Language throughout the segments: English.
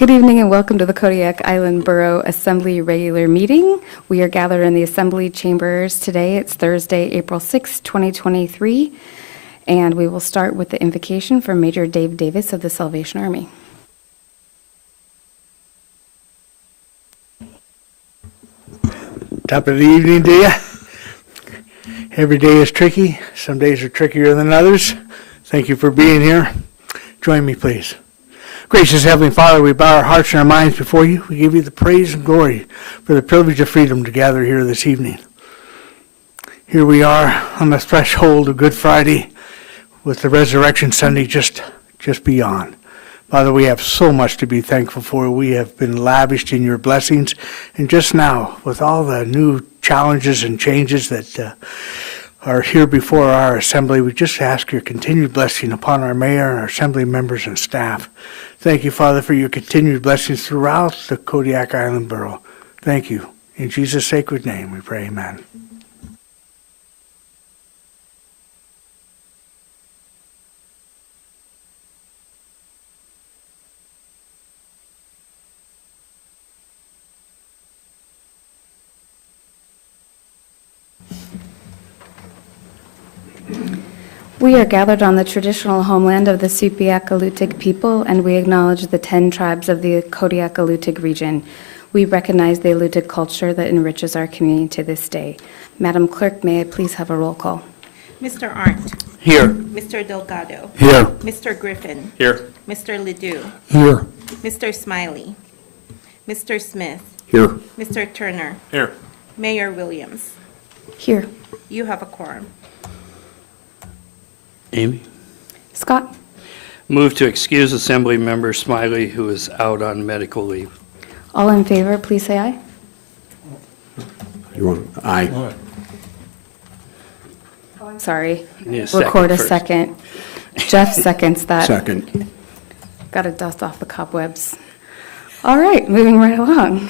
Good evening and welcome to the Kodiak Island Borough Assembly regular meeting. We are gathered in the Assembly chambers today. It's Thursday, April 6, 2023, and we will start with the invocation from Major Dave Davis of the Salvation Army. Top of the evening to you. Every day is tricky. Some days are trickier than others. Thank you for being here. Join me, please. Gracious Heavenly Father, we bow our hearts and our minds before you. We give you the praise and glory for the privilege of freedom to gather here this evening. Here we are on the threshold of Good Friday with the Resurrection Sunday just beyond. Father, we have so much to be thankful for. We have been lavished in your blessings. And just now, with all the new challenges and changes that are here before our assembly, we just ask your continued blessing upon our mayor and our assembly members and staff. Thank you, Father, for your continued blessings throughout the Kodiak Island Borough. Thank you. In Jesus' sacred name we pray, amen. We are gathered on the traditional homeland of the Supiaq-Alutiiq people, and we acknowledge the 10 tribes of the Kodiak-Alutiiq region. We recognize the Alutiiq culture that enriches our community to this day. Madam Clerk, may I please have a roll call? Mr. Arndt. Here. Mr. Delgado. Here. Mr. Griffin. Here. Mr. Ledoux. Here. Mr. Smiley. Mr. Smith. Here. Mr. Turner. Here. Mayor Williams. Here. You have a quorum. Amy? Scott? Move to excuse Assembly Member Smiley, who is out on medical leave. All in favor, please say aye. You want, aye. Sorry. Need a second Record a first. second. Jeff seconds that. Second. Got to dust off the cobwebs. All right, moving right along.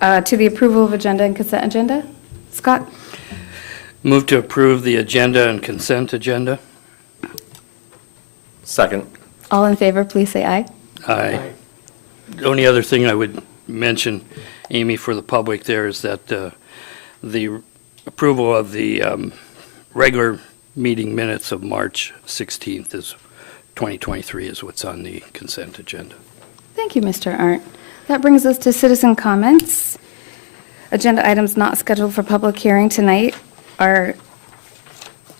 To the approval of agenda and consent agenda. Scott? Move to approve the agenda and consent agenda. Second. All in favor, please say aye. Aye. The only other thing I would mention, Amy, for the public there is that the approval of the regular meeting minutes of March 16th is 2023 is what's on the consent agenda. Thank you, Mr. Arndt. That brings us to citizen comments. Agenda items not scheduled for public hearing tonight are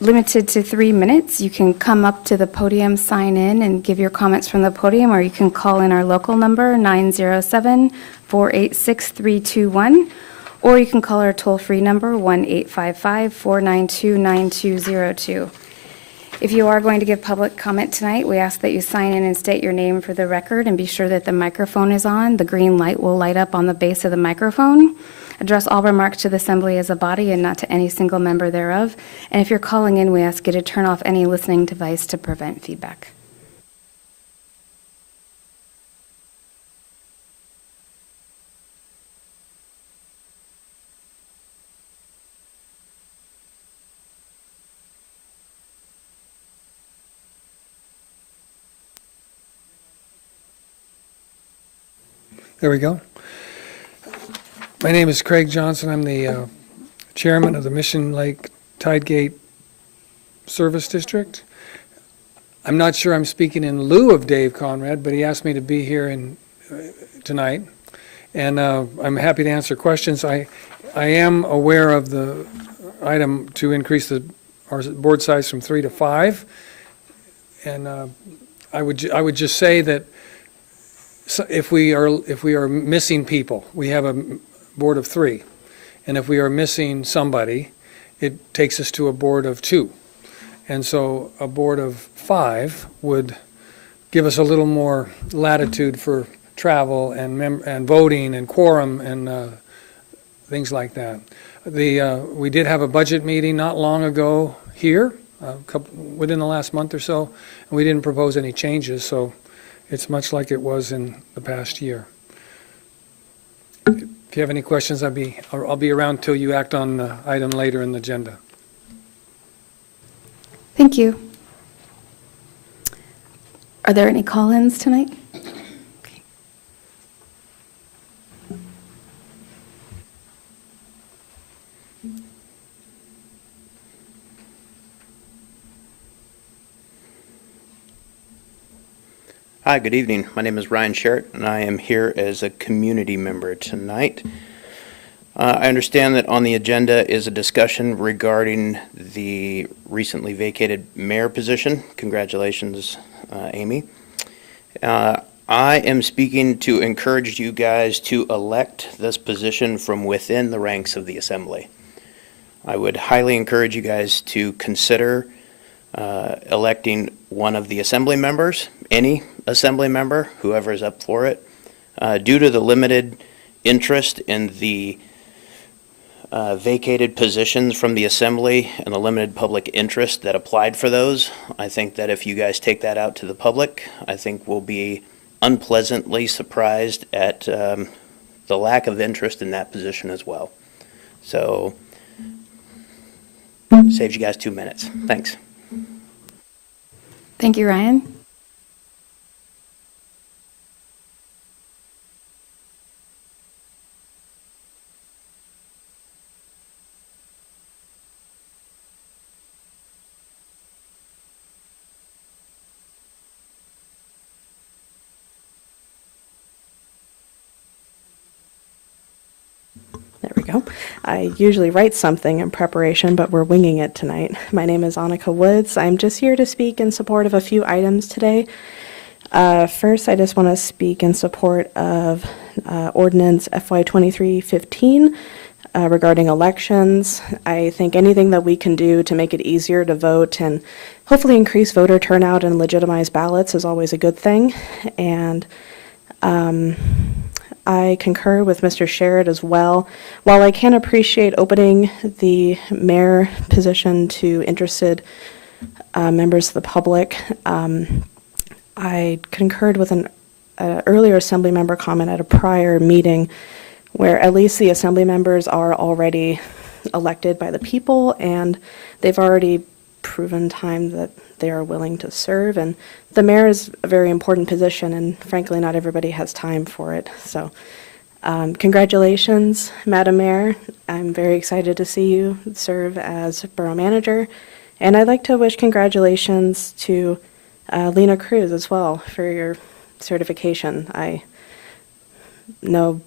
limited to 3 minutes. You can come up to the podium, sign in, and give your comments from the podium, or you can call in our local number, 907-486-321, or you can call our toll-free number, 1-855-492-9202. If you are going to give public comment tonight, we ask that you sign in and state your name for the record and be sure that the microphone is on. The green light will light up on the base of the microphone. Address all remarks to the assembly as a body and not to any single member thereof. And if you're calling in, we ask you to turn off any listening device to prevent feedback. There we go. My name is Craig Johnson. I'm the chairman of the Mission Lake Tidegate Service District. I'm not sure I'm speaking in lieu of Dave Conrad, but he asked me to be here tonight, and I'm happy to answer questions. I am aware of the item to increase our board size from 3 to 5, and I would just say that if we are missing people, we have a board of 3, and if we are missing somebody, it takes us to a board of 2, and so a board of 5 would give us a little more latitude for travel and voting and quorum and things like that. We did have a budget meeting not long ago here, within the last month or so, and we didn't propose any changes, so it's much like it was in the past year. If you have any questions, I'll be around till you act on the item later in the agenda. Thank you. Are there any call-ins tonight? Okay. Hi, good evening. My name is Ryan Sherritt, and I am here as a community member tonight. I understand that on the agenda is a discussion regarding the recently vacated mayor position. Congratulations, Amy. I am speaking to encourage you guys to elect this position from within the ranks of the assembly. I would highly encourage you guys to consider electing one of the assembly members, any assembly member, whoever is up for it. Due to the limited interest in the vacated positions from the assembly and the limited public interest that applied for those, I think that if you guys take that out to the public, I think we'll be unpleasantly surprised at the lack of interest in that position as well. So, saves you guys 2 minutes. Thanks. Thank you, Ryan. There we go. I usually write something in preparation, but we're winging it tonight. My name is Annika Woods. I'm just here to speak in support of a few items today. First, I just want to speak in support of Ordinance FY 23-15 regarding elections. I think anything that we can do to make it easier to vote and hopefully increase voter turnout and legitimize ballots is always a good thing. And I concur with Mr. Sherritt as well. While I can appreciate opening the mayor position to interested members of the public, I concurred with an earlier assembly member comment at a prior meeting where at least the assembly members are already elected by the people and they've already proven time that they are willing to serve. And the mayor is a very important position, and frankly, not everybody has time for it. So congratulations, Madam Mayor. I'm very excited to see you serve as borough manager. And I'd like to wish congratulations to Lena Cruz as well for your certification. I know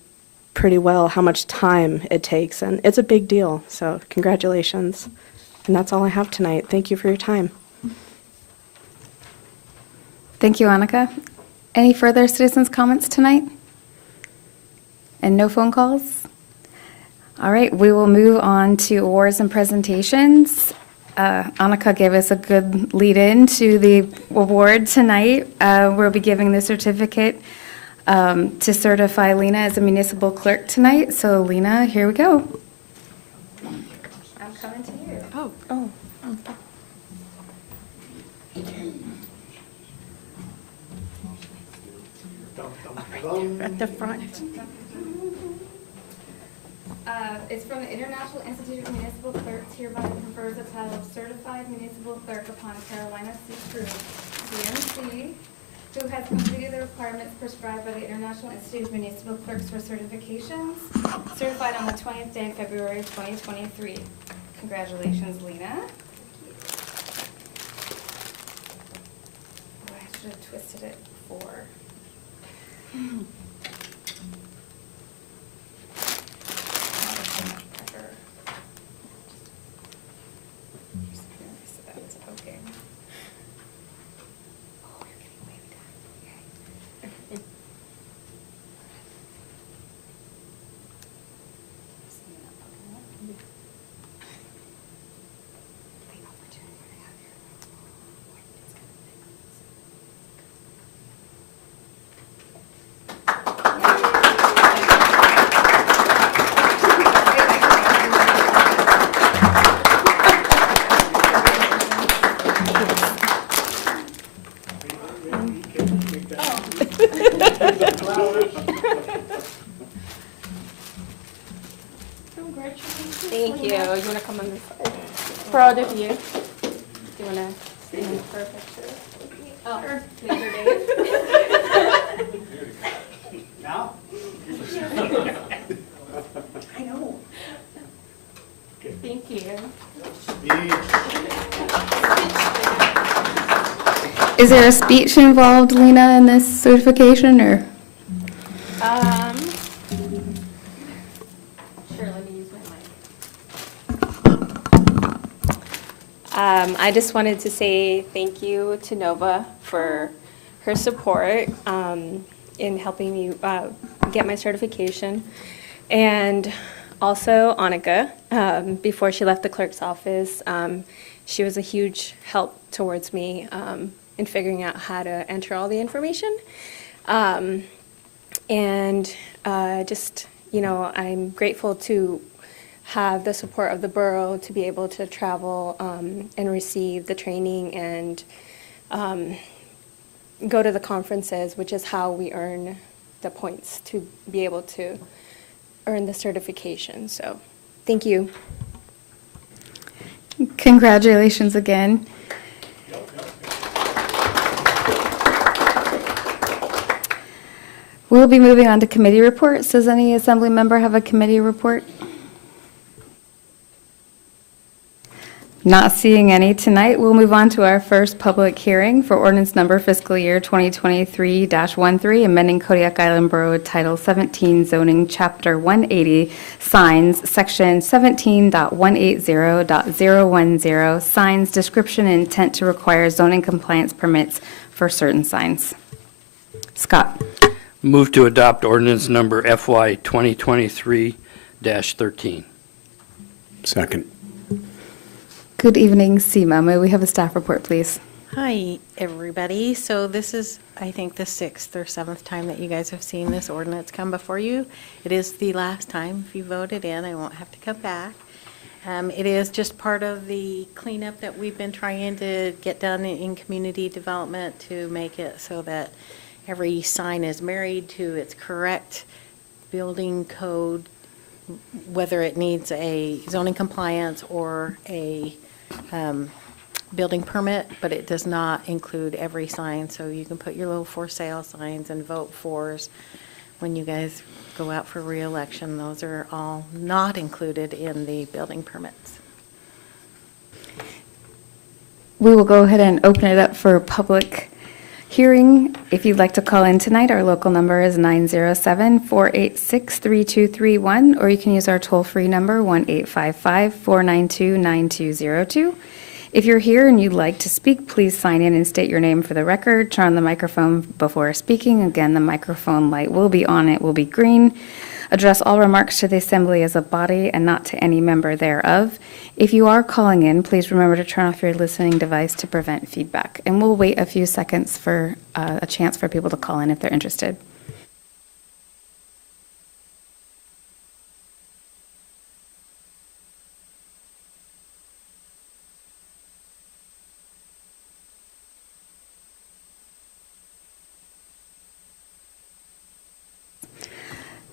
pretty well how much time it takes, and it's a big deal. So congratulations. And that's all I have tonight. Thank you for your time. Thank you, Annika. Any further citizens' comments tonight? And no phone calls? All right, we will move on to awards and presentations. Annika gave us a good lead-in to the award tonight. We'll be giving the certificate to certify Lena as a municipal clerk tonight. So Lena, here we go. I'm coming to you. Oh. At the front. It's from the International Institute of Municipal Clerks, hereby confers the title of Certified Municipal Clerk upon Carolina C. Cruz, CMC, who has completed the requirements prescribed by the International Institute of Municipal Clerks for certifications, certified on the 20th day of February of 2023. Congratulations, Lena. Oh, I should have twisted it before. Thank you. You want to come on this side? Proud of you. Do you want to stand for a picture with me? Oh, later days. Now? I know. Thank you. Is there a speech involved, Lena, in this certification, or? Sure, let me use my mic. I just wanted to say thank you to Nova for her support in helping me get my certification. And also Annika, before she left the clerk's office, she was a huge help towards me in figuring out how to enter all the information. Just, I'm grateful to have the support of the borough to be able to travel and receive the training and go to the conferences, which is how we earn the points to be able to earn the certification. So, thank you. Congratulations again. We'll be moving on to committee reports. Does any assembly member have a committee report? Not seeing any tonight. We'll move on to our first public hearing for ordinance number fiscal year 2023-13, amending Kodiak Island Borough Title 17 zoning, Chapter 180, signs, Section 17.180.010, signs, description and intent to require zoning compliance permits for certain signs. Scott. Move to adopt ordinance number FY 2023-13. Second. Good evening, Seema. May we have a staff report, please? Hi, everybody. So this is, I think, the 6th or 7th time that you guys have seen this ordinance come before you. It is the last time. If you voted in, I won't have to come back. It is just part of the cleanup that we've been trying to get done in community development to make it so that every sign is married to its correct building code, whether it needs a zoning compliance or a building permit, but it does not include every sign. So you can put your little for sale signs and vote fors when you guys go out for re-election. Those are all not included in the building permits. We will go ahead and open it up for public hearing. If you'd like to call in tonight, our local number is 907-486-3231, or you can use our toll-free number, 1-855-492-9202. If you're here and you'd like to speak, please sign in and state your name for the record. Turn on the microphone before speaking. Again, the microphone light will be on. It will be green. Address all remarks to the assembly as a body and not to any member thereof. If you are calling in, please remember to turn off your listening device to prevent feedback. And we'll wait a few seconds for a chance for people to call in if they're interested.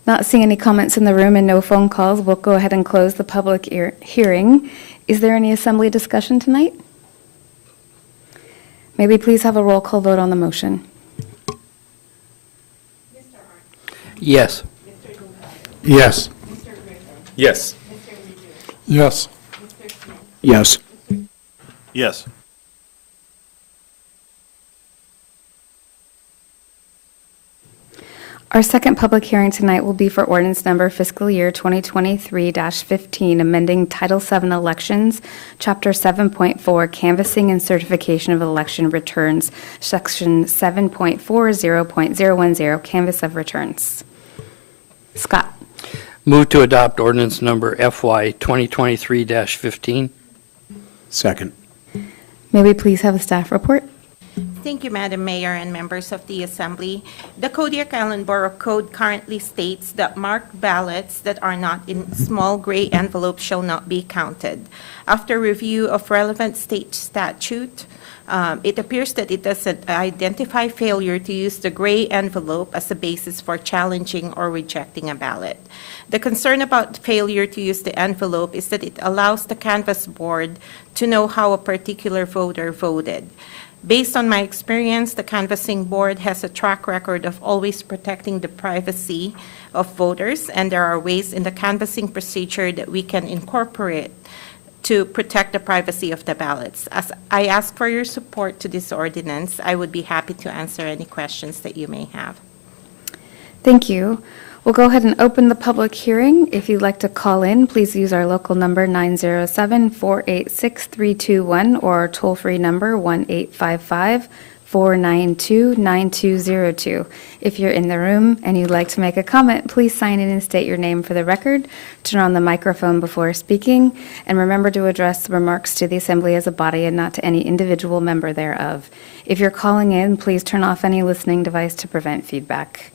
Not seeing any comments in the room and no phone calls, we'll go ahead and close the public hearing. Is there any assembly discussion tonight? May we please have a roll call vote on the motion? Yes. Yes. Yes. Yes. Yes. Yes. Our second public hearing tonight will be for ordinance number fiscal year 2023-15, amending Title 7 elections, Chapter 7.4, canvassing and certification of election returns, Section 7.40.010, canvass of returns. Scott. Move to adopt ordinance number FY 2023-15. Second. May we please have a staff report? Thank you, Madam Mayor and members of the Assembly. The Kodiak Island Borough Code currently states that marked ballots that are not in small gray envelopes shall not be counted. After review of relevant state statute, it appears that it doesn't identify failure to use the gray envelope as a basis for challenging or rejecting a ballot. The concern about failure to use the envelope is that it allows the canvass board to know how a particular voter voted. Based on my experience, the canvassing board has a track record of always protecting the privacy of voters, and there are ways in the canvassing procedure that we can incorporate to protect the privacy of the ballots. As I ask for your support to this ordinance, I would be happy to answer any questions that you may have. Thank you. We'll go ahead and open the public hearing. If you'd like to call in, please use our local number 907-486-321 or our toll-free number 1-855-492-9202. If you're in the room and you'd like to make a comment, please sign in and state your name for the record. Turn on the microphone before speaking, and remember to address remarks to the assembly as a body and not to any individual member thereof. If you're calling in, please turn off any listening device to prevent feedback.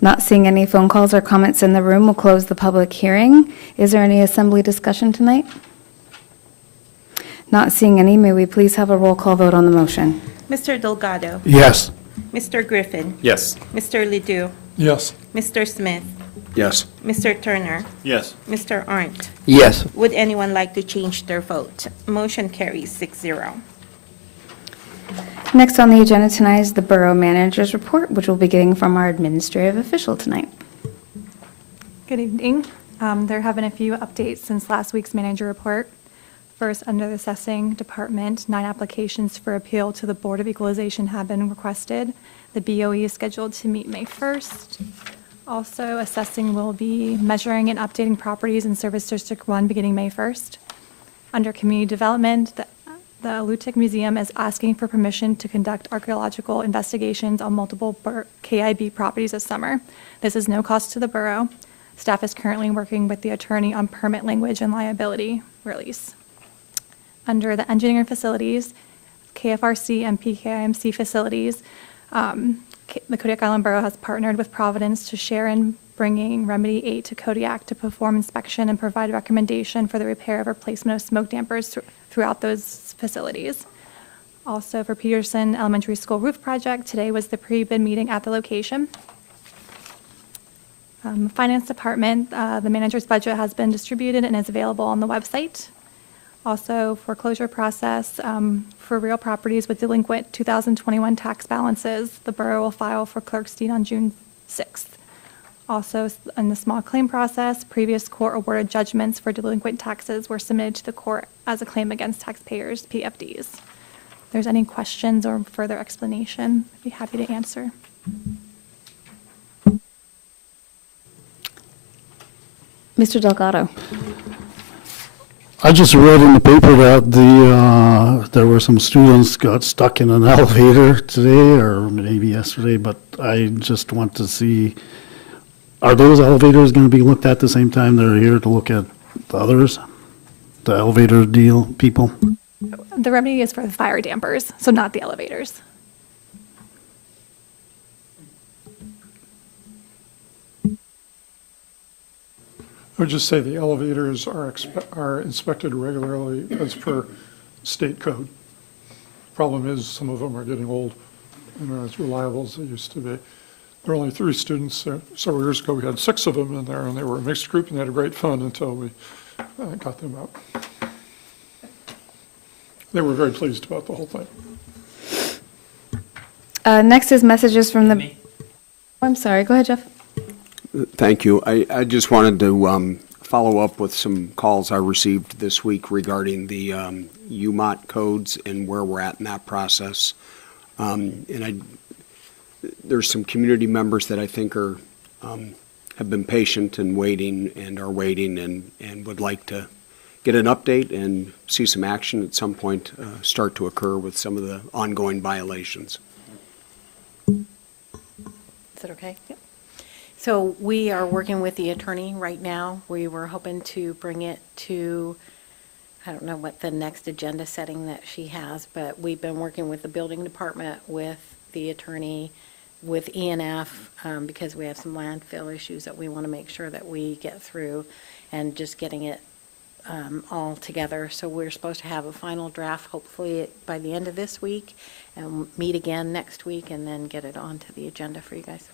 Not seeing any phone calls or comments in the room, we'll close the public hearing. Is there any assembly discussion tonight? Not seeing any, may we please have a roll call vote on the motion? Mr. Delgado. Yes. Mr. Griffin. Yes. Mr. Ledoux. Yes. Mr. Smith. Yes. Mr. Turner. Yes. Mr. Arndt. Yes. Would anyone like to change their vote? Motion carries 6-0. Next on the agenda tonight is the Borough Manager's Report, which we'll be getting from our administrative official tonight. Good evening. There have been a few updates since last week's manager report. First, under the assessing department, 9 applications for appeal to the Board of Equalization have been requested. The BOE is scheduled to meet May 1st. Also, assessing will be measuring and updating properties in Service District 1 beginning May 1st. Under community development, the Lutic Museum is asking for permission to conduct archaeological investigations on multiple KIB properties this summer. This is no cost to the borough. Staff is currently working with the attorney on permit language and liability release. Under the engineering facilities, KFRC and PKIMC facilities, the Kodiak Island Borough has partnered with Providence to share in bringing Remedy 8 to Kodiak to perform inspection and provide recommendation for the repair of replacement of smoke dampers throughout those facilities. Also, for Peterson Elementary School roof project, today was the pre-bid meeting at the location. Finance Department, the manager's budget has been distributed and is available on the website. Also, foreclosure process for real properties with delinquent 2021 tax balances, the borough will file for clerk's deed on June 6th. Also, in the small claim process, previous court-awarded judgments for delinquent taxes were submitted to the court as a claim against taxpayers, PFDs. If there's any questions or further explanation, I'd be happy to answer. Mr. Delgado. I just read in the paper that there were some students got stuck in an elevator today or maybe yesterday, but I just want to see, are those elevators going to be looked at the same time they're here to look at the others? The elevator deal people? The remedy is for the fire dampers, so not the elevators. I would just say the elevators are inspected regularly as per state code. Problem is, some of them are getting old and are as reliable as they used to be. There were only 3 students. Several years ago, we had 6 of them in there, and they were a mixed group, and they had a great fun until we got them out. They were very pleased about the whole thing. Next is messages from the... I'm sorry, go ahead, Jeff. Thank you. I just wanted to follow up with some calls I received this week regarding the UMOT codes and where we're at in that process. There's some community members that I think are have been patient and waiting and are waiting and would like to get an update and see some action at some point start to occur with some of the ongoing violations. Is that okay? Yep. So we are working with the attorney right now. We were hoping to bring it to, I don't know what the next agenda setting that she has, but we've been working with the building department, with the attorney, with ENF, because we have some landfill issues that we want to make sure that we get through, and just getting it all together. So we're supposed to have a final draft hopefully by the end of this week, and meet again next week, and then get it onto the agenda for you guys.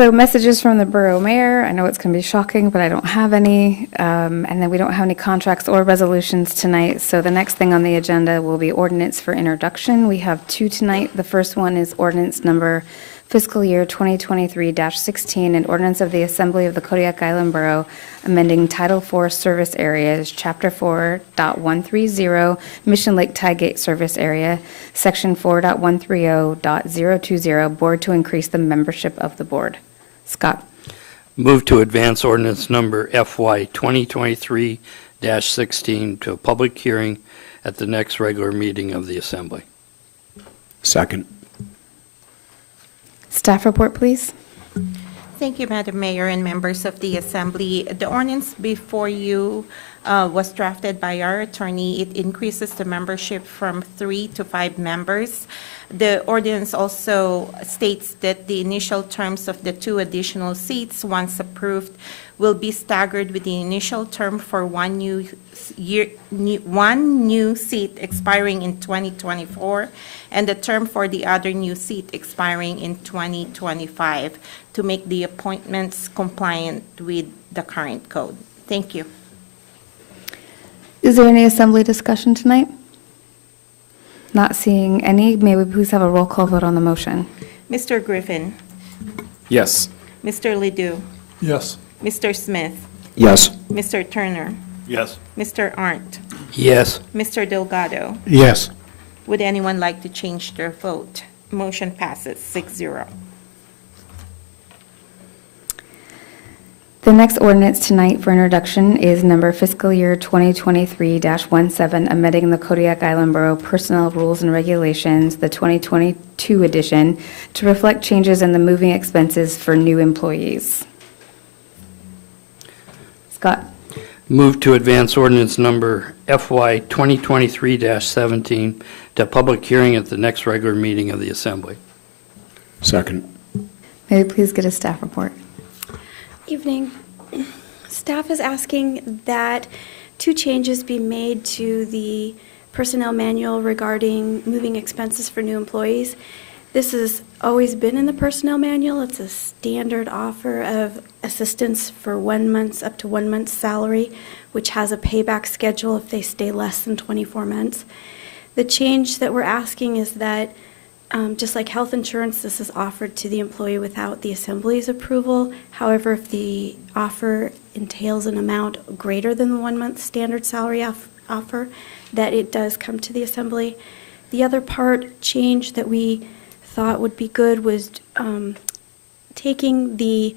So messages from the borough mayor. I know it's going to be shocking, but I don't have any. And then we don't have any contracts or resolutions tonight. So the next thing on the agenda will be ordinance for introduction. We have two tonight. The first one is ordinance number fiscal year 2023-16, an ordinance of the Assembly of the Kodiak Island Borough amending Title IV Service Areas, Chapter 4.130, Mission Lake Tidegate Service Area, Section 4.130.020, Board to increase the membership of the board. Scott. Move to advance ordinance number FY 2023-16 to a public hearing at the next regular meeting of the Assembly. Second. Staff report, please. Thank you, Madam Mayor and members of the Assembly. The ordinance before you was drafted by our attorney. It increases the membership from 3 to 5 members. The ordinance also states that the initial terms of the 2 additional seats, once approved, will be staggered with the initial term for one new seat expiring in 2024, and the term for the other new seat expiring in 2025 to make the appointments compliant with the current code. Thank you. Is there any assembly discussion tonight? Not seeing any. May we please have a roll call vote on the motion? Mr. Griffin, Yes. Mr. Ledoux, Yes. Mr. Smith, Yes. Mr. Turner, Yes. Mr. Arndt, Yes. Mr. Delgado. Yes. Would anyone like to change their vote? Motion passes 6-0. The next ordinance tonight for introduction is number fiscal year 2023-17, amending the Kodiak Island Borough Personnel Rules and Regulations, the 2022 edition, to reflect changes in the moving expenses for new employees. Scott. Move to advance ordinance number FY 2023-17 to public hearing at the next regular meeting of the Assembly. Second. May we please get a staff report? Evening. Staff is asking that 2 changes be made to the personnel manual regarding moving expenses for new employees. This has always been in the personnel manual. It's a standard offer of assistance for 1 month, up to 1 month's salary, which has a payback schedule if they stay less than 24 months. The change that we're asking is that just like health insurance, this is offered to the employee without the Assembly's approval. However, if the offer entails an amount greater than the 1 month standard salary offer, that it does come to the Assembly. The other part change that we thought would be good was taking the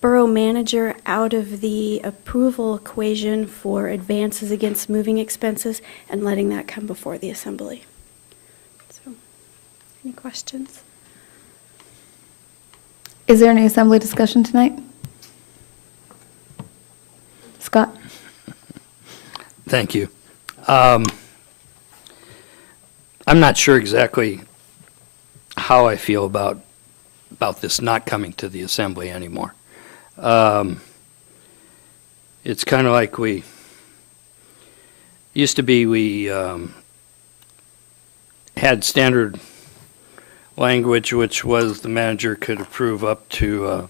borough manager out of the approval equation for advances against moving expenses and letting that come before the Assembly. So. Any questions? Is there any assembly discussion tonight? Scott? Thank you. I'm not sure exactly how I feel about this not coming to the Assembly anymore. It's kind of like we had standard language, which was the manager could approve up to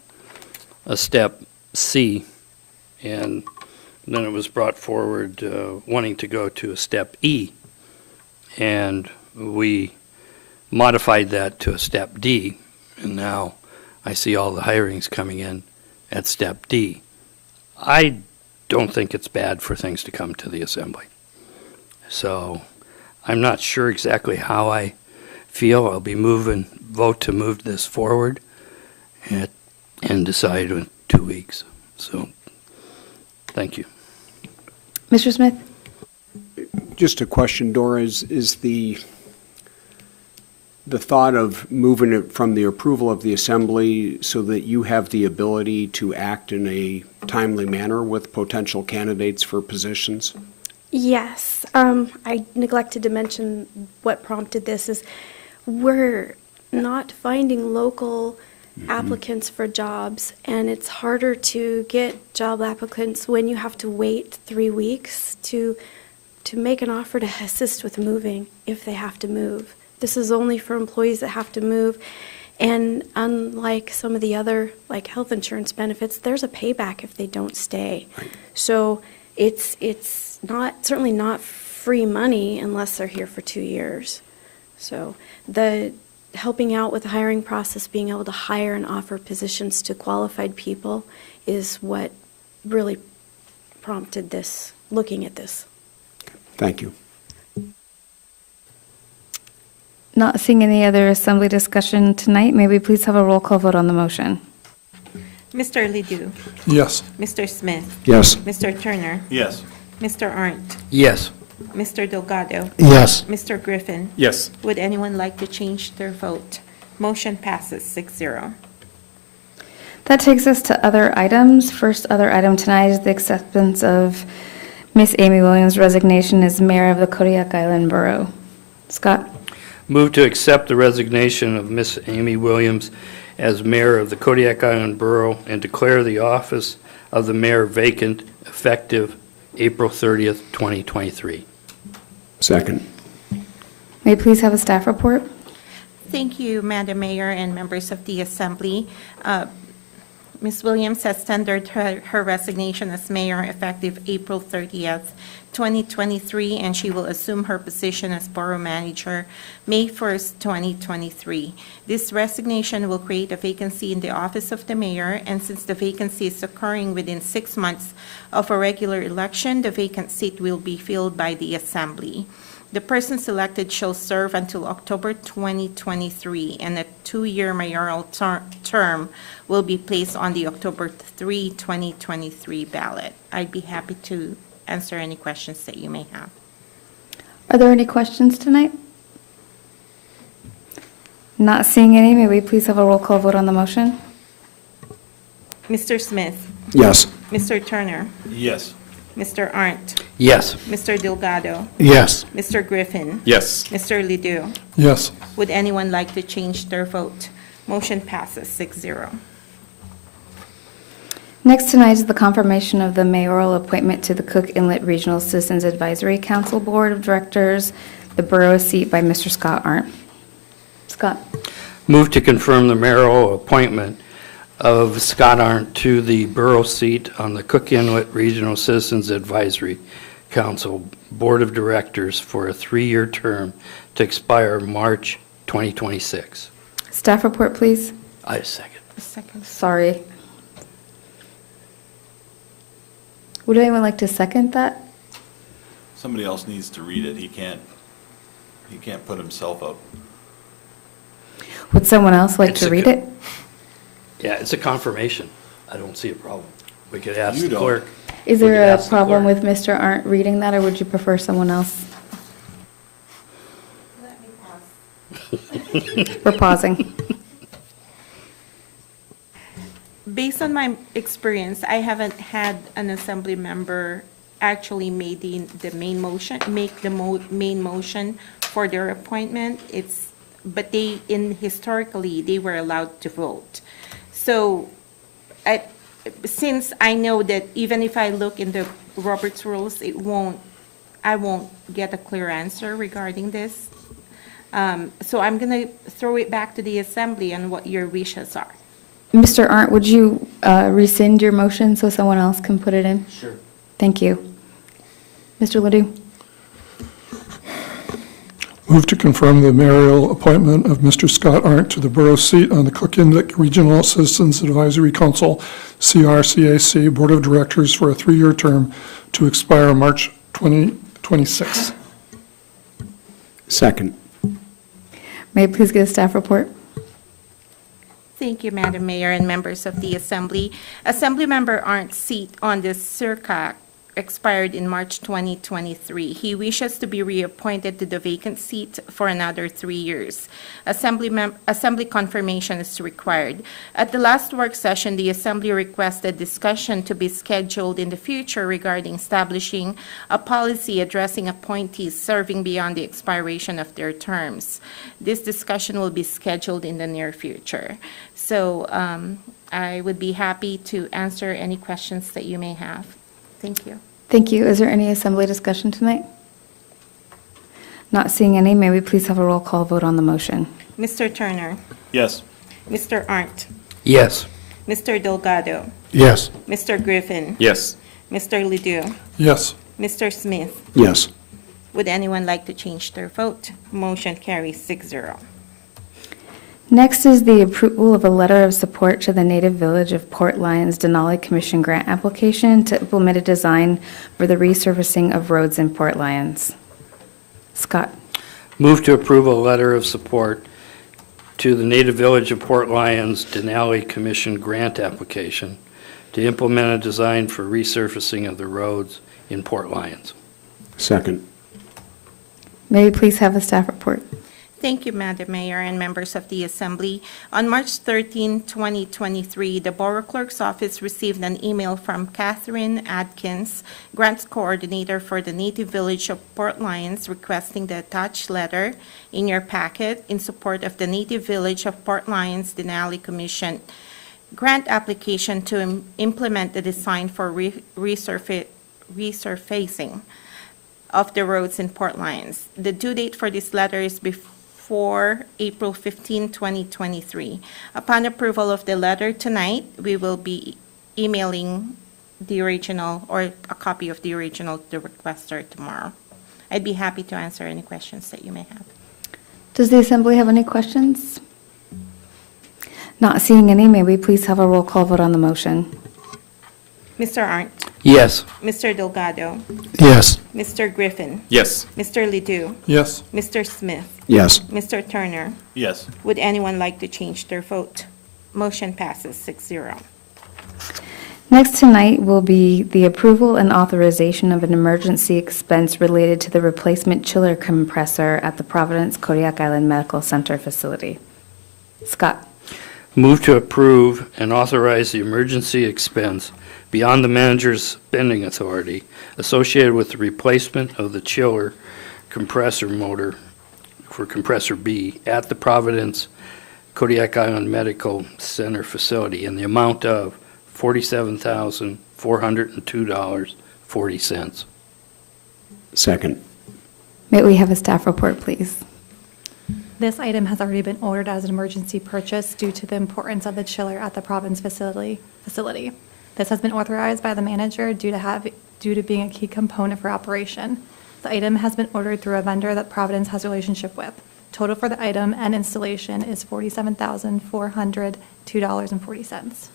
a step C, and then it was brought forward wanting to go to a step E, and we modified that to a step D, and now I see all the hirings coming in at step D. I don't think it's bad for things to come to the Assembly. So I'm not sure exactly how I feel. I'll be vote to move this forward and decide in 2 weeks. So, thank you. Mr. Smith? Just a question, Dora, is the thought of moving it from the approval of the Assembly so that you have the ability to act in a timely manner with potential candidates for positions? Yes. I neglected to mention what prompted this is we're not finding local applicants for jobs, and it's harder to get job applicants when you have to wait 3 weeks to make an offer to assist with moving if they have to move. This is only for employees that have to move. And unlike some of the other, like health insurance benefits, there's a payback if they don't stay. So it's not, certainly not free money unless they're here for 2 years. So the helping out with the hiring process, being able to hire and offer positions to qualified people is what really prompted this, looking at this. Thank you. Not seeing any other assembly discussion tonight, may we please have a roll call vote on the motion? Mr. Ledoux? Yes. Mr. Smith? Yes. Mr. Turner? Yes. Mr. Arndt? Yes. Mr. Delgado? Yes. Mr. Griffin? Yes. Would anyone like to change their vote? Motion passes 6-0. That takes us to other items. First other item tonight is the acceptance of Miss Amy Williams' resignation as mayor of the Kodiak Island Borough. Scott? Move to accept the resignation of Miss Amy Williams as mayor of the Kodiak Island Borough and declare the office of the mayor vacant effective April 30th, 2023. Second. May I please have a staff report? Thank you, Madam Mayor and members of the Assembly. Ms. Williams has tendered her resignation as mayor effective April 30th, 2023, and she will assume her position as borough manager May 1st, 2023. This resignation will create a vacancy in the office of the mayor, and since the vacancy is occurring within 6 months of a regular election, the vacant seat will be filled by the Assembly. The person selected shall serve until October 2023, and a 2-year mayoral term will be placed on the October 3, 2023 ballot. I'd be happy to answer any questions that you may have. Are there any questions tonight? Not seeing any, may we please have a roll call vote on the motion? Mr. Smith? Yes. Mr. Turner? Yes. Mr. Arndt? Yes. Mr. Delgado? Yes. Mr. Griffin? Yes. Mr. Ledoux? Yes. Would anyone like to change their vote? Motion passes 6-0. Next tonight is the confirmation of the mayoral appointment to the Cook Inlet Regional Citizens Advisory Council Board of Directors, the borough seat by Mr. Scott Arndt. Scott? Move to confirm the mayoral appointment of Scott Arndt to the borough seat on the Cook Inlet Regional Citizens Advisory Council Board of Directors for a 3-year term to expire March 2026. Staff report, please. I second. Sorry. Would anyone like to second that? Somebody else needs to read it. He can't put himself up. Would someone else like It's to a read co- it? Yeah, it's a confirmation. I don't see a problem. We could ask You the don't. clerk. Is We could there a ask the problem clerk. with Mr. Arndt reading that, or would you prefer someone else? We're pausing. Based on my experience, I haven't had an assembly member actually made the main motion, make the main motion for their appointment. But historically, they were allowed to vote. So, since I know that even if I look in the Robert's rules, I won't get a clear answer regarding this. So I'm going to throw it back to the assembly on what your wishes are. Mr. Arndt, would you rescind your motion so someone else can put it in? Sure. Thank you. Mr. Ledoux? Move to confirm the mayoral appointment of Mr. Scott Arndt to the borough seat on the Cook Inlet Regional Citizens Advisory Council, CRCAC Board of Directors for a 3-year term to expire March 2026. Second. May I please get a staff report? Thank you, Madam Mayor and members of the Assembly. Assemblymember Arndt's seat on the CIRCAC expired in March 2023. He wishes to be reappointed to the vacant seat for another 3 years. Assembly confirmation is required. At the last work session, the Assembly requested discussion to be scheduled in the future regarding establishing a policy addressing appointees serving beyond the expiration of their terms. This discussion will be scheduled in the near future. So I would be happy to answer any questions that you may have. Thank you. Thank you. Is there any assembly discussion tonight? Not seeing any, may we please have a roll call vote on the motion? Mr. Turner, Yes. Mr. Arndt, Yes. Mr. Delgado, Yes. Mr. Griffin, Yes. Mr. Ledoux, Yes. Mr. Smith. Yes. Would anyone like to change their vote? Motion carries 6-0. Next is the approval of a letter of support to the Native Village of Port Lions Denali Commission grant application to implement a design for the resurfacing of roads in Port Lions. Scott. Move to approve a letter of support to the Native Village of Port Lions Denali Commission grant application to implement a design for resurfacing of the roads in Port Lions. Second. May we please have a staff report? Thank you, Madam Mayor and members of the Assembly. On March 13, 2023, the Borough Clerk's Office received an email from Catherine Adkins, Grants Coordinator for the Native Village of Port Lions, requesting the attached letter in your packet in support of the Native Village of Port Lions Denali Commission grant application to implement the design for resurfacing of the roads in Port Lions. The due date for this letter is before April 15, 2023. Upon approval of the letter tonight, we will be emailing the original or a copy of the original to the requester tomorrow. I'd be happy to answer any questions that you may have. Does the Assembly have any questions? Not seeing any, may we please have a roll call vote on the motion? Mr. Arndt, Yes. Mr. Delgado, Yes. Mr. Griffin, Yes. Mr. Ledoux, Yes. Mr. Smith, Yes. Mr. Turner. Yes. Would anyone like to change their vote? Motion passes 6-0. Next tonight will be the approval and authorization of an emergency expense related to the replacement chiller compressor at the Providence Kodiak Island Medical Center facility. Scott. Move to approve and authorize the emergency expense beyond the manager's spending authority associated with the replacement of the chiller compressor motor for compressor B at the Providence Kodiak Island Medical Center facility in the amount of $47,402.40. Second. May we have a staff report, please? This item has already been ordered as an emergency purchase due to the importance of the chiller at the Providence facility. This has been authorized by the manager due to being a key component for operation. The item has been ordered through a vendor that Providence has a relationship with. Total for the item and installation is $47,402.40.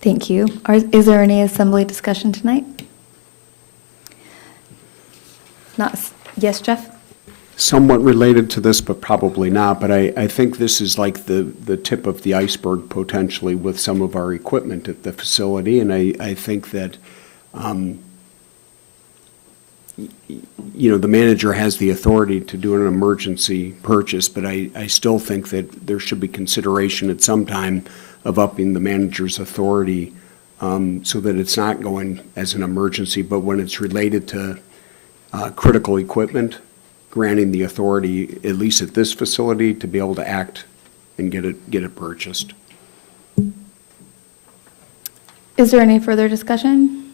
Thank you. Is there any Assembly discussion tonight? Yes, Jeff? Somewhat related to this, but probably not, but I think this is like the tip of the iceberg potentially with some of our equipment at the facility, and I think that, the manager has the authority to do an emergency purchase, but I still think that there should be consideration at some time of upping the manager's authority so that it's not going as an emergency, but when it's related to critical equipment, granting the authority, at least at this facility, to be able to act and get it purchased. Is there any further discussion?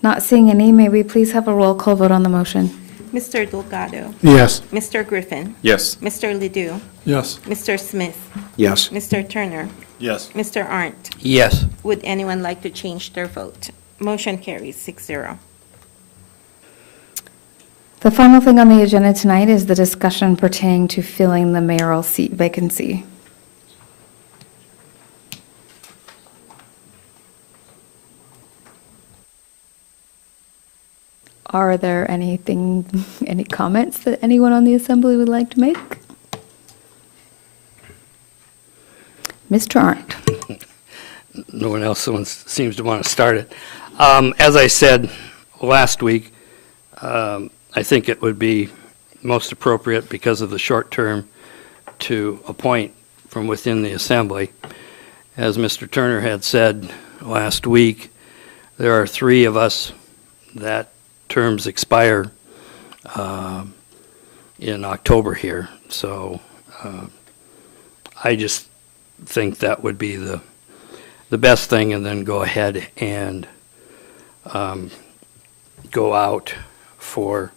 Not seeing any, may we please have a roll call vote on the motion? Mr. Delgado, Yes. Mr. Griffin, Yes. Mr. Ledoux, Yes. Mr. Smith, Yes. Mr. Turner, Yes. Mr. Arndt. Yes. Would anyone like to change their vote? Motion carries 6-0. The final thing on the agenda tonight is the discussion pertaining to filling the mayoral seat vacancy. Are there any comments that anyone on the Assembly would like to make? Mr. Arndt. No one else seems to want to start it. As I said last week, I think it would be most appropriate because of the short term to appoint from within the Assembly. As Mr. Turner had said last week, there are 3 of us that terms expire in October here. So I just think that would be the best thing, and then go ahead and go out for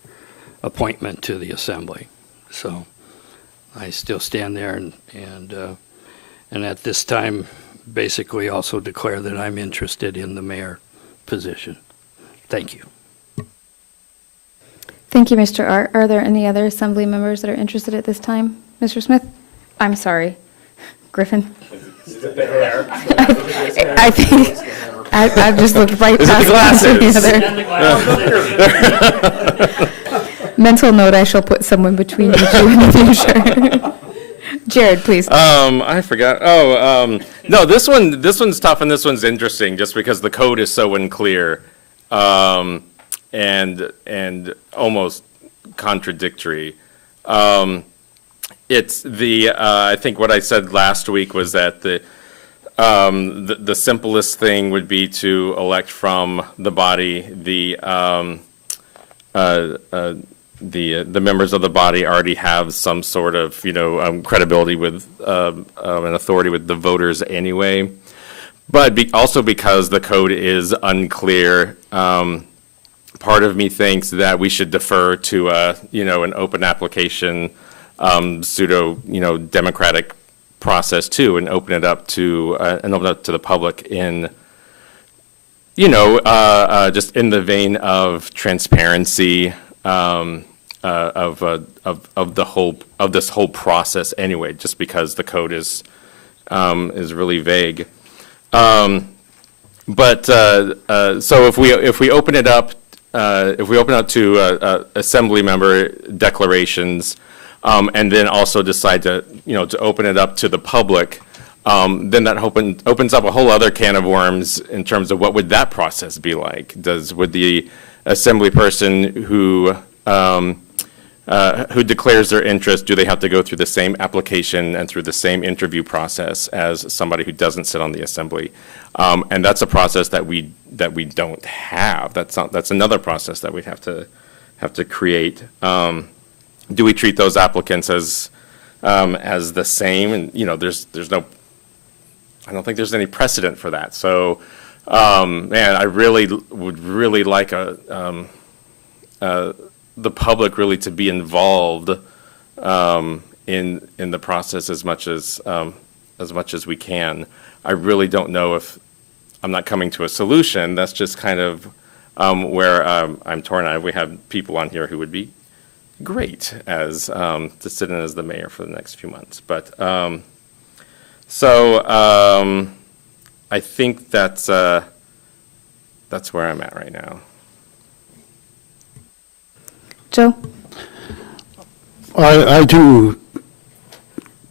appointment to the Assembly. So I still stand there and at this time, basically also declare that I'm interested in the mayor position. Thank you. Thank you, Mr. Art. Are there any other assembly members that are interested at this time? Mr. Smith? I'm sorry. Griffin? I think, I've just looked right past any other. Mental note, I shall put someone between you two in the future. Jared, please. I forgot. No, this one's tough and this one's interesting just because the code is so unclear, and almost contradictory. It's I think what I said last week was that the simplest thing would be to elect from the body. The members of the body already have some sort of, credibility with, and authority with the voters anyway. But also because the code is unclear, part of me thinks that we should defer to, an open application, democratic process too, and open it up to, the public in, just in the vein of transparency, of this whole process anyway, just because the code is really vague. So if we open it up to assembly member declarations, and then also decide to open it up to the public, then that opens up a whole other can of worms in terms of what would that process be like? Would the assembly person who declares their interest, do they have to go through the same application and through the same interview process as somebody who doesn't sit on the assembly? And that's a process that we don't have. That's another process that we'd have to create. Do we treat those applicants as the same? And there's no. I don't think there's any precedent for that. So, man, I would really like the public really to be involved in the process as much as we can. I really don't know if I'm not coming to a solution. That's just kind of where I'm torn. We have people on here who would be great as to sit in as the mayor for the next few months. But I think that's where I'm at right now. Joe? I too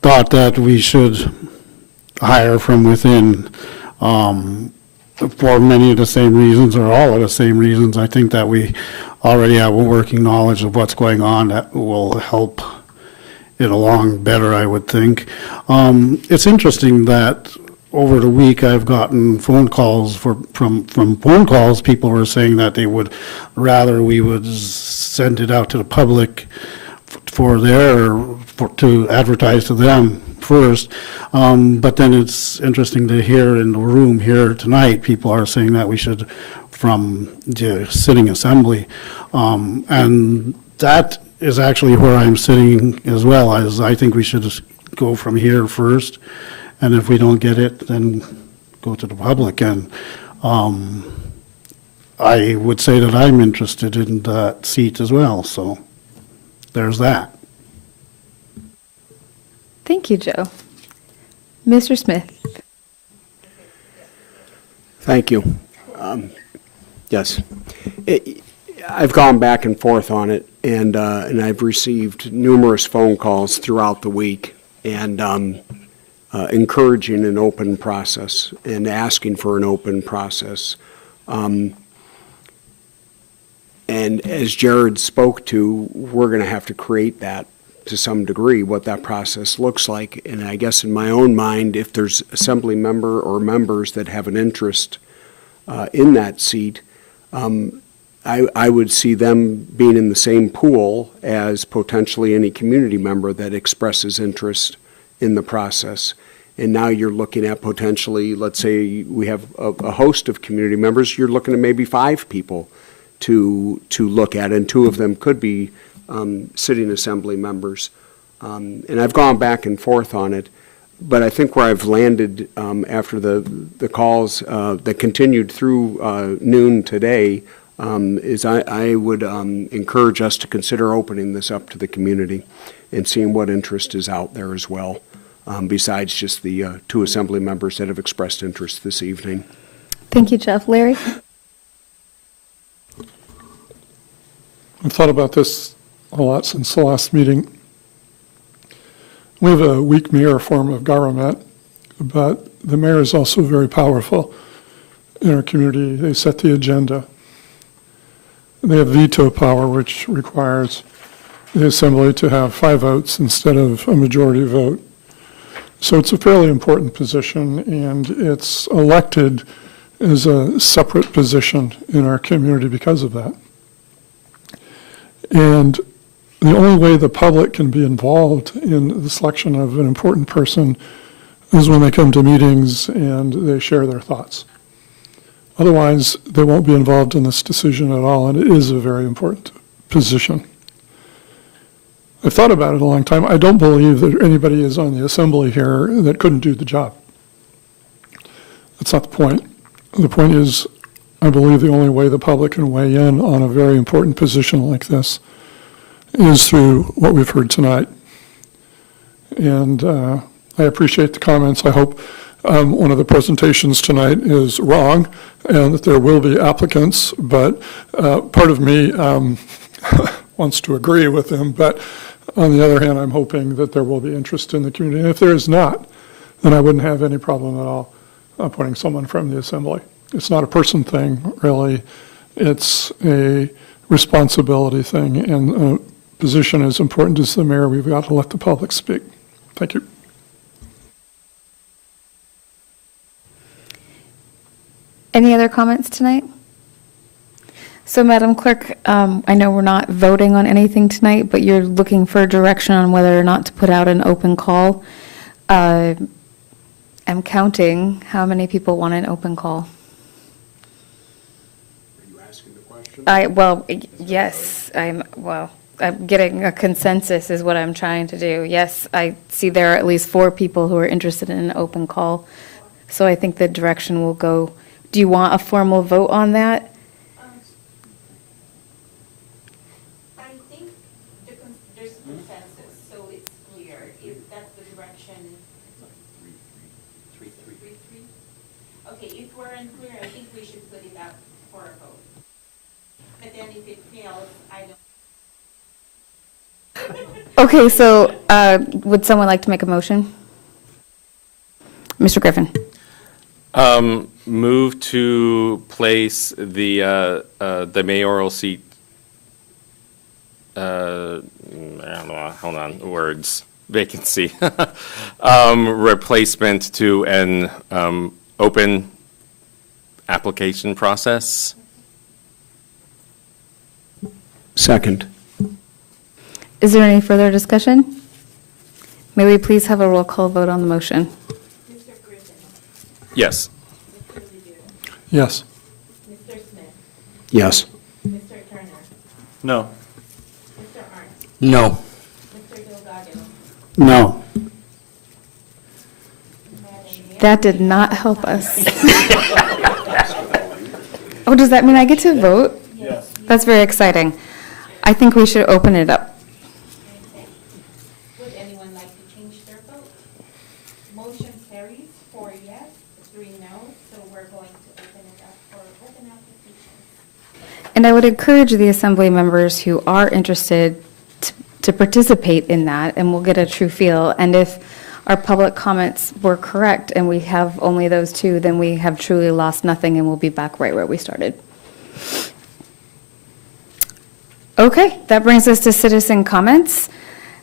thought that we should hire from within for many of the same reasons, or all of the same reasons. I think that we already have a working knowledge of what's going on that will help it along better, I would think. It's interesting that over the week I've gotten phone calls from phone calls. People were saying that they would rather we would send it out to the public to advertise to them first. But then it's interesting to hear in the room here tonight, people are saying that we should from the sitting assembly. And that is actually where I'm sitting as well, as I think we should just go from here first. And if we don't get it, then go to the public. And I would say that I'm interested in that seat as well. So there's that. Thank you, Joe. Mr. Smith? Thank you. Yes. I've gone back and forth on it, and I've received numerous phone calls throughout the week, and encouraging an open process and asking for an open process. And as Jared spoke to, we're going to have to create that to some degree, what that process looks like. And I guess in my own mind, if there's assembly member or members that have an interest in that seat, I would see them being in the same pool as potentially any community member that expresses interest in the process. And now you're looking at potentially, let's say we have a host of community members, you're looking at maybe 5 people to look at, and 2 of them could be sitting assembly members. And I've gone back and forth on it, but I think where I've landed after the calls that continued through noon today is I would encourage us to consider opening this up to the community and seeing what interest is out there as well, besides just the two assembly members that have expressed interest this evening. Thank you, Jeff. Larry? I've thought about this a lot since the last meeting. We have a weak mayor form of government, but the mayor is also very powerful in our community. They set the agenda. They have veto power, which requires the assembly to have 5 votes instead of a majority vote. So it's a fairly important position, and it's elected as a separate position in our community because of that. And the only way the public can be involved in the selection of an important person is when they come to meetings and they share their thoughts. Otherwise, they won't be involved in this decision at all, and it is a very important position. I've thought about it a long time. I don't believe that anybody is on the assembly here that couldn't do the job. That's not the point. The point is, I believe the only way the public can weigh in on a very important position like this is through what we've heard tonight. And I appreciate the comments. I hope one of the presentations tonight is wrong and that there will be applicants, but part of me wants to agree with them. But on the other hand, I'm hoping that there will be interest in the community. And if there is not, then I wouldn't have any problem at all appointing someone from the assembly. It's not a person thing, really. It's a responsibility thing, and a position as important as the mayor, we've got to let the public speak. Thank you. Any other comments tonight? So, Madam Clerk, I know we're not voting on anything tonight, but you're looking for direction on whether or not to put out an open call. I'm counting how many people want an open call. Are you asking the question? Yes, I'm getting a consensus is what I'm trying to do. Yes, I see there are at least 4 people who are interested in an open call. So I think the direction will go, do you want a formal vote on that? I think there's consensus, so it's clear if that's the direction. 3-3. Okay, if we're unclear, I think we should put it out for a vote. But then if it fails, I don't. Okay, so would someone like to make a motion? Mr. Griffin. Move to place the mayoral seat, I don't know, hold on, words, vacancy, replacement to an open application process. Second. Is there any further discussion? May we please have a roll call vote on the motion? Mr. Griffin. Yes. Mr. Ledoux. Yes. Mr. Smith. Yes. Mr. Turner. No. Mr. Arndt. No. Mr. Delgado. No. Madam Mayor. That did not help us. Oh, does that mean I get to vote? Yes. That's very exciting. I think we should open it up. Okay. Would anyone like to change their vote? Motion carries 4 yes, 3 no, so we're going to open it up for open applications. And I would encourage the assembly members who are interested to participate in that, and we'll get a true feel. And if our public comments were correct and we have only those 2, then we have truly lost nothing and we'll be back right where we started. Okay, that brings us to citizen comments.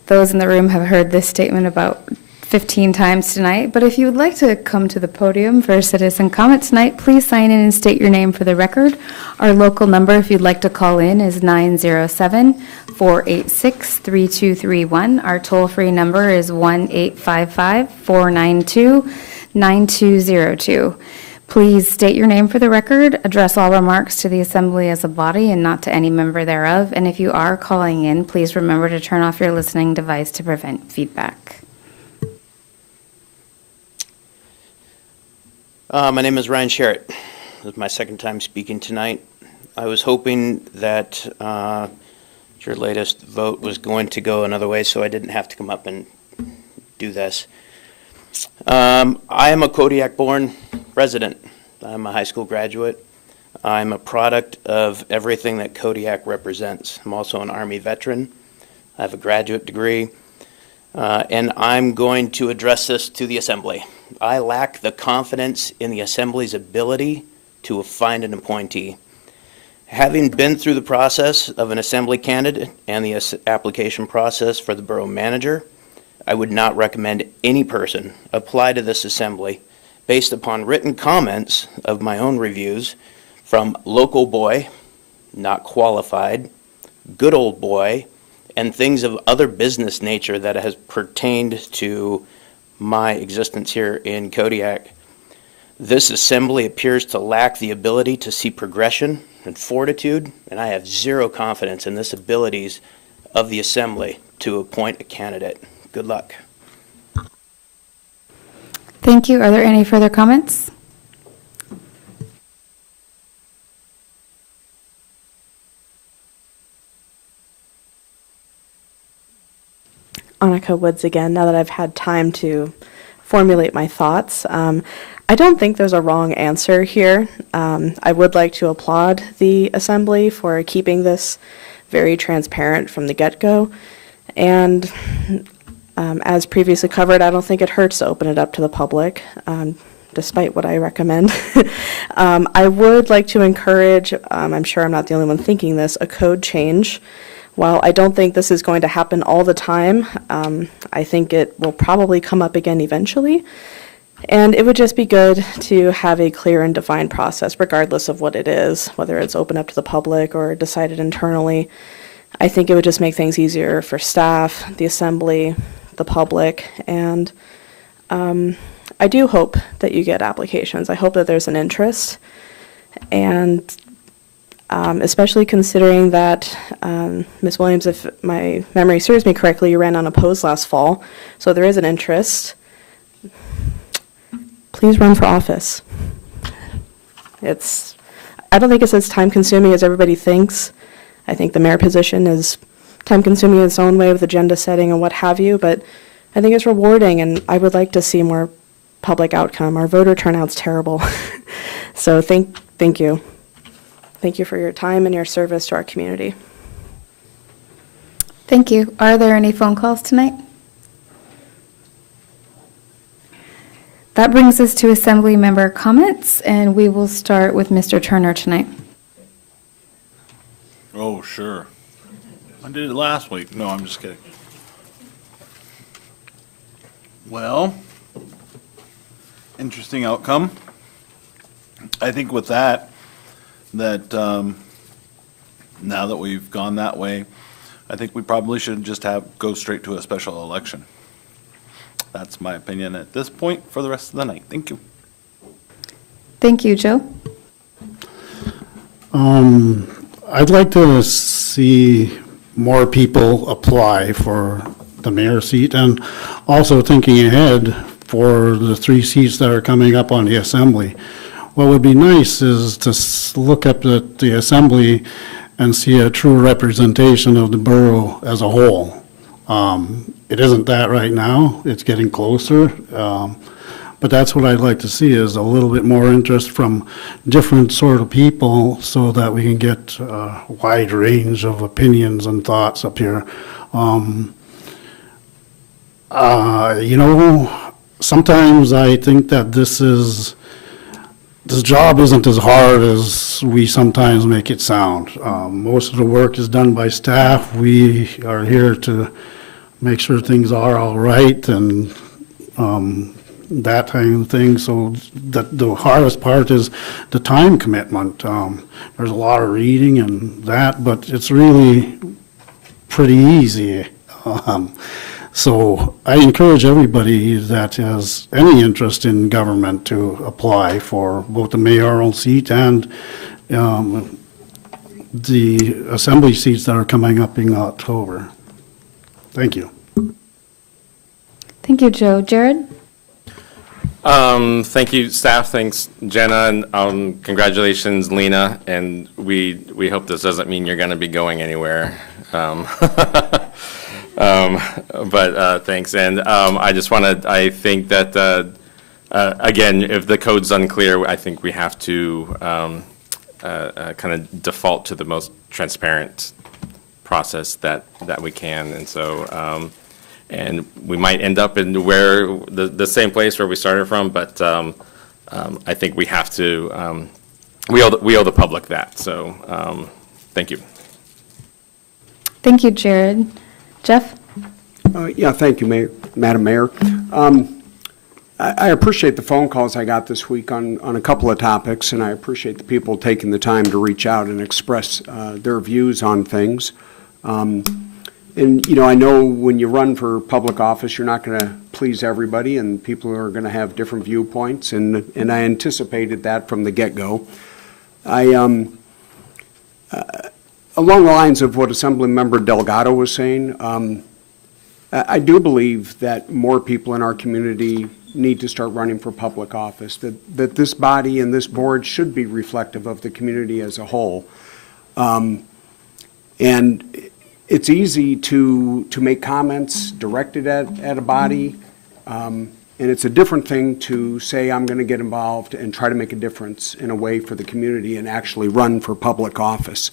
Those in the room have heard this statement about 15 times tonight, but if you would like to come to the podium for a citizen comment tonight, please sign in and state your name for the record. Our local number, if you'd like to call in, is 907-486-3231. Our toll-free number is 1-855-492-9202. Please state your name for the record, address all remarks to the assembly as a body and not to any member thereof, and if you are calling in, please remember to turn off your listening device to prevent feedback. My name is Ryan Sherritt. This is my second time speaking tonight. I was hoping that your latest vote was going to go another way, so I didn't have to come up and do this. I am a Kodiak-born resident. I'm a high school graduate. I'm a product of everything that Kodiak represents. I'm also an Army veteran. I have a graduate degree, and I'm going to address this to the Assembly. I lack the confidence in the Assembly's ability to find an appointee. Having been through the process of an Assembly candidate and the application process for the Borough manager, I would not recommend any person apply to this Assembly based upon written comments of my own reviews from local boy, not qualified, good old boy, and things of other business nature that has pertained to my existence here in Kodiak. This Assembly appears to lack the ability to see progression and fortitude, and I have zero confidence in this abilities of the Assembly to appoint a candidate. Good luck. Thank you. Are there any further comments? Annika Woods again, now that I've had time to formulate my thoughts. I don't think there's a wrong answer here. I would like to applaud the Assembly for keeping this very transparent from the get-go. And as previously covered, I don't think it hurts to open it up to the public, despite what I recommend. I would like to encourage, I'm sure I'm not the only one thinking this, a code change. While I don't think this is going to happen all the time, I think it will probably come up again eventually. And it would just be good to have a clear and defined process, regardless of what it is, whether it's open up to the public or decided internally. I think it would just make things easier for staff, the Assembly, the public, and I do hope that you get applications. I hope that there's an interest, and especially considering that, Ms. Williams, if my memory serves me correctly, you ran unopposed last fall, so there is an interest. Please run for office. I don't think it's as time-consuming as everybody thinks. I think the mayor position is time-consuming in its own way with agenda setting and what have you, but I think it's rewarding, and I would like to see more public outcome. Our voter turnout's terrible. So thank you. Thank you for your time and your service to our community. Thank you. Are there any phone calls tonight? That brings us to Assembly member comments, and we will start with Mr. Turner tonight. Oh, sure. I did it last week. No, I'm just kidding. Well, interesting outcome. I think with that now that we've gone that way, I think we probably should just go straight to a special election. That's my opinion at this point for the rest of the night. Thank you. Thank you, Joe. I'd like to see more people apply for the mayor seat, and also thinking ahead for the 3 seats that are coming up on the Assembly. What would be nice is to look up at the Assembly and see a true representation of the borough as a whole. It isn't that right now. It's getting closer. But that's what I'd like to see, is a little bit more interest from different sort of people so that we can get a wide range of opinions and thoughts up here. Sometimes I think that this job isn't as hard as we sometimes make it sound. Most of the work is done by staff. We are here to make sure things are all right and that kind of thing. So the hardest part is the time commitment. There's a lot of reading and that, but it's really pretty easy. So I encourage everybody that has any interest in government to apply for both the mayoral seat and the assembly seats that are coming up in October. Thank you. Thank you, Joe. Jared? Thank you, staff. Thanks, Jenna, and congratulations, Lena. And we hope this doesn't mean you're going to be going anywhere. But thanks. And I just want to, I think that, again, if the code's unclear, I think we have to kind of default to the most transparent process that we can. And so, and we might end up in where the same place where we started from, but I think we have to, we owe the public that. So, thank you. Thank you, Jared. Jeff? Yeah, thank you, Madam Mayor. I appreciate the phone calls I got this week on a couple of topics, and I appreciate the people taking the time to reach out and express their views on things. And, you know, I know when you run for public office, you're not going to please everybody, and people are going to have different viewpoints, and I anticipated that from the get-go. Along the lines of what Assemblymember Delgado was saying, I do believe that more people in our community need to start running for public office, that this body and this board should be reflective of the community as a whole. And it's easy to make comments directed at a body, and it's a different thing to say, I'm going to get involved and try to make a difference in a way for the community and actually run for public office.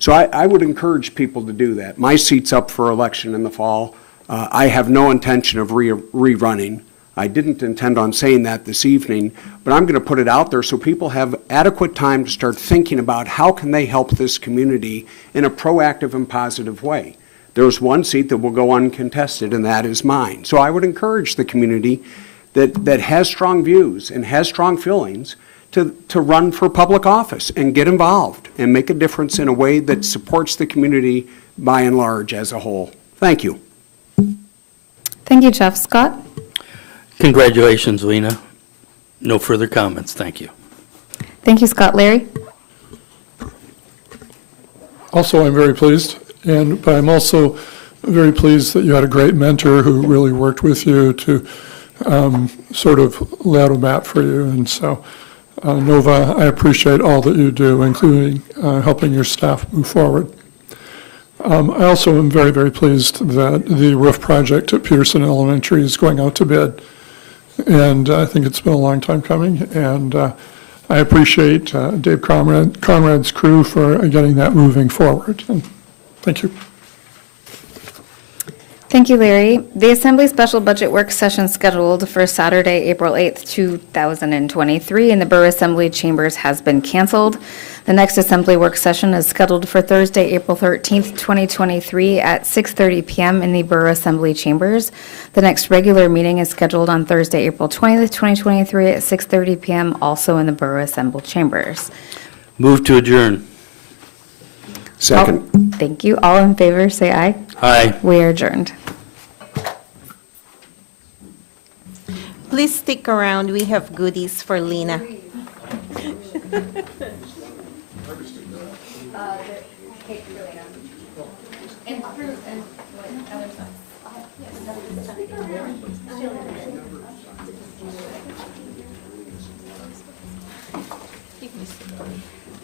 So I would encourage people to do that. My seat's up for election in the fall. I have no intention of rerunning. I didn't intend on saying that this evening, but I'm going to put it out there so people have adequate time to start thinking about how can they help this community in a proactive and positive way. There's one seat that will go uncontested, and that is mine. So I would encourage the community that has strong views and has strong feelings to run for public office and get involved and make a difference in a way that supports the community by and large as a whole. Thank you. Thank you, Jeff. Scott? Congratulations, Lena. No further comments. Thank you. Thank you, Scott. Larry? Also, I'm very pleased, but I'm also very pleased that you had a great mentor who really worked with you to sort of lay out a map for you. And so, Nova, I appreciate all that you do, including helping your staff move forward. I also am very, very pleased that the roof project at Peterson Elementary is going out to bid. And I think it's been a long time coming. And I appreciate Dave Conrad's crew for getting that moving forward. And thank you. Thank you, Larry. The Assembly Special Budget Work Session scheduled for Saturday, April 8th, 2023 in the Borough Assembly Chambers has been canceled. The next Assembly Work Session is scheduled for Thursday, April 13th, 2023 at 6:30 p.m. in the Borough Assembly Chambers. The next regular meeting is scheduled on Thursday, April 20th, 2023 at 6:30 p.m. also in the Borough Assembly Chambers. Move to adjourn. Second. Thank you. All in favor, say aye. Aye. We are adjourned. Please stick around. We have goodies for Lena. You can sit.